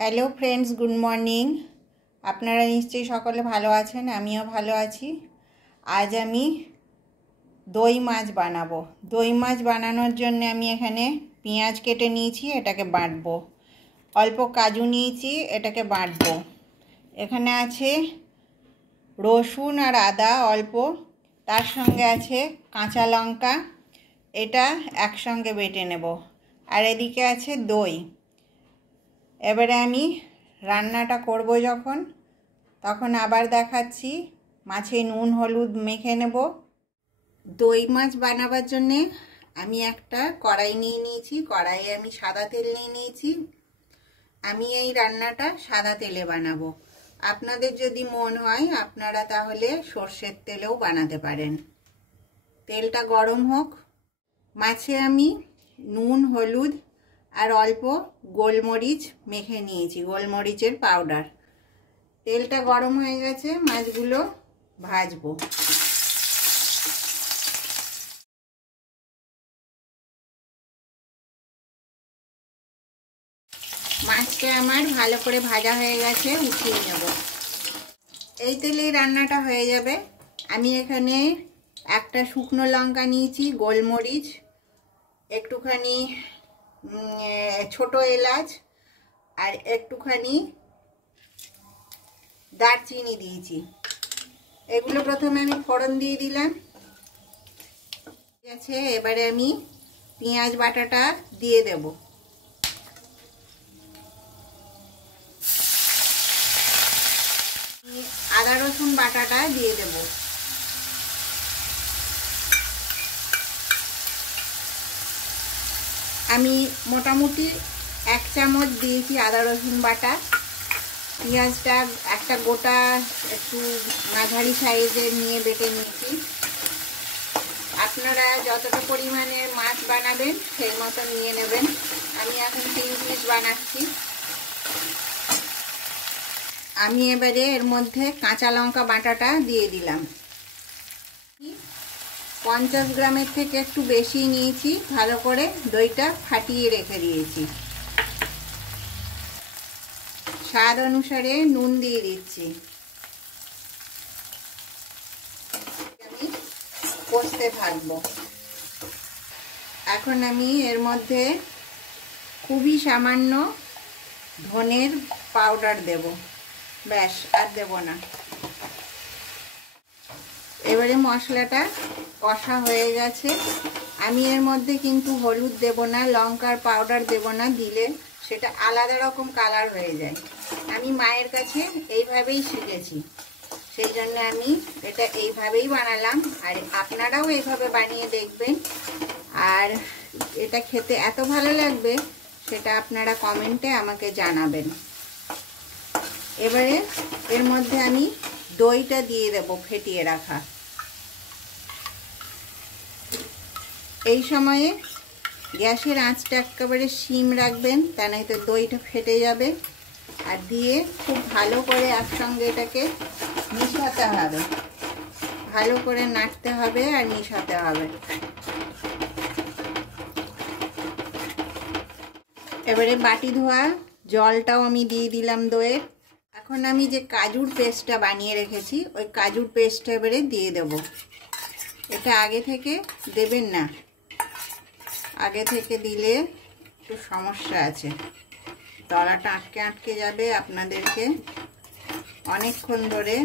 Hello friends, good morning. আপনারা নিশ্চয়ই সকলে ভালো আছেন, আমিও ভালো আছি। আজ আমি দই মাছ বানাবো। দই মাছ বানানোর জন্য আমি এখানে পেঁয়াজ কেটে নিয়েছি, এটাকে বাটবো। অল্প কাজু নিয়েছি, এটাকে বাটবো। এখানে আছে রসুন আর আদা অল্প, তার সঙ্গে আছে কাঁচা লঙ্কা, এটা একসঙ্গে বেটে নেব। আর এদিকে আছে দই। এবারে আমি রান্নাটা করব তখন আবার দেখাচ্ছি। মাছে নুন হলুদ মেখে নেব। দই মাছ বানাবার জন্যে আমি একটা কড়াই নিয়ে নিয়েছি। কড়াইয়ে আমি সাদা তেল নিয়ে নিয়েছি। আমি এই রান্নাটা সাদা তেলে বানাবো। আপনাদের যদি মন হয় আপনারা তাহলে সর্ষের তেলেও বানাতে পারেন। তেলটা গরম হোক। মাছে আমি নুন হলুদ আর অল্প গোলমরিচ মেখে নিয়েছি, গোলমরিচের পাউডার। তেলটা গরম হয়ে গেছে, মাছগুলো ভাজবো। মাছটা আমার ভালো করে ভাজা হয়ে গেছে, উঠিয়ে নেব। এই তেলেই রান্নাটা হয়ে যাবে। আমি এখানে একটা শুকনো লঙ্কা নিয়েছি, গোলমরিচ, একটুখানি ছোট এলাচ আর একটুখানি দারচিনি দিয়েছি। এগুলো প্রথমে আমি ফোড়ন দিয়ে দিলাম। ঠিক আছে, এবারে আমি পেঁয়াজ বাটাটা দিয়ে দেব। আদা রসুন বাটাটা দিয়ে দেব। আমি মোটামুটি 1 চামচ দিয়েছি আদা রসুন বাটা। পেঁয়াজটা একটা গোটা একটু মাঝারি সাইজের নিয়ে বেটে নিয়েছি। আপনারা যতটা পরিমাণে মাছ বানাবেন সেই মতো নিয়ে নেবেন। আমি এখন 3 পিস বানাচ্ছি। আমি এবারে এর মধ্যে কাঁচা লঙ্কা বাটাটা দিয়ে দিলাম। 50 গ্রামের থেকে একটু বেশি নিয়েছি। ভালো করে দইটা ফাটিয়ে রেখে দিয়েছি। স্বাদ অনুসারে নুন দিয়ে দিচ্ছি। আমি কষতে থাকবো। এখন আমি এর মধ্যে খুবই সামান্য ধনের পাউডার দেব, ব্যাস, আর দেব না। এবারে মশলাটা কষা হয়ে গেছে। আমি এর মধ্যে কিন্তু হলুদ দেব না, লঙ্কার পাউডার দেব না, দিলে সেটা আলাদা রকম কালার হয়ে যায়। আমি মায়ের কাছে এইভাবেই শিখেছি, সেই জন্য আমি এটা এইভাবেই বানালাম। আর আপনারাও এইভাবে বানিয়ে দেখবেন। আর এটা খেতে এত ভালো লাগবে সেটা আপনারা কমেন্টে আমাকে জানাবেন। এবারে এর মধ্যে আমি দইটা দিয়ে দেব, ফেটিয়ে রাখা। এই সময়ে গ্যাসের আঁচটা একেবারে সিম রাখবেন, তা নয়তো দইটা ফেটে যাবে। আর দিয়ে খুব ভালো করে একসঙ্গে এটাকে মিশাতে হবে, ভালো করে নাড়তে হবে আর মিশাতে হবে। এবারে বাটি ধোয়া জলটাও আমি দিয়ে দিলাম দইয়ের। এখন আমি যে কাজুর পেস্টটা বানিয়ে রেখেছি ওই কাজুর পেস্টটা এবারে দিয়ে দেব। এটা আগে থেকে দেবেন না, আগে থেকে দিলে একটু সমস্যা আছে, তলাটা আটকে আটকে যাবে। আপনাদেরকে অনেকক্ষণ ধরে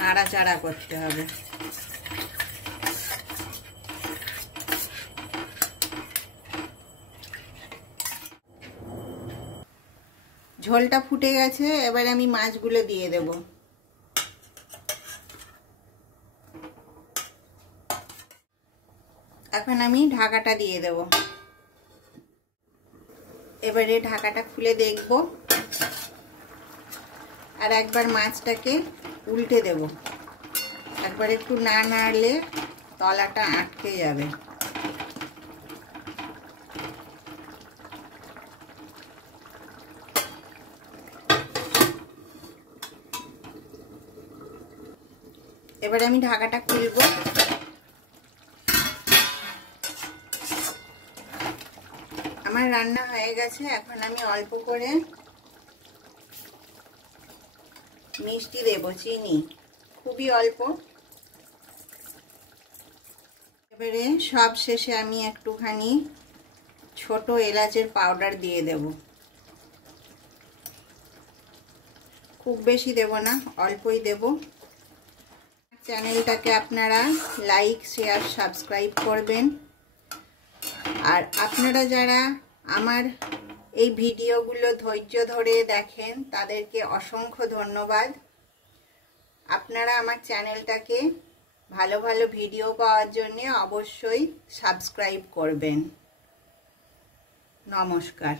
নাড়াচাড়া করতে হবে। ঝোলটা ফুটে গেছে, এবারে আমি মাছগুলো দিয়ে দেব। এখন আমি ঢাকাটা দিয়ে দেব। এবারে ঢাকাটা খুলে দেখব, আর একবার মাছটাকে উল্টে দেব। একবার একটু না নাড়লে তলাটা আটকে যাবে। এবারে আমি ঢাকাটা খুলব। আমার রান্না হয়ে গেছে। এখন আমি অল্প করে মিষ্টি দেব, চিনি খুবই অল্প। এবারে সব শেষে আমি একটুখানি ছোট এলাচের পাউডার দিয়ে দেব। খুব বেশি দেব না, অল্পই দেব। চ্যানেলটাকে আপনারা লাইক, শেয়ার, সাবস্ক্রাইব করবেন। আর আপনারা যারা আমার এই ভিডিওগুলো ধৈর্য ধরে দেখেন তাদেরকে অসংখ্য ধন্যবাদ। আপনারা আমার চ্যানেলটাকে ভালো ভালো ভিডিও পাওয়ার জন্য অবশ্যই সাবস্ক্রাইব করবেন। নমস্কার।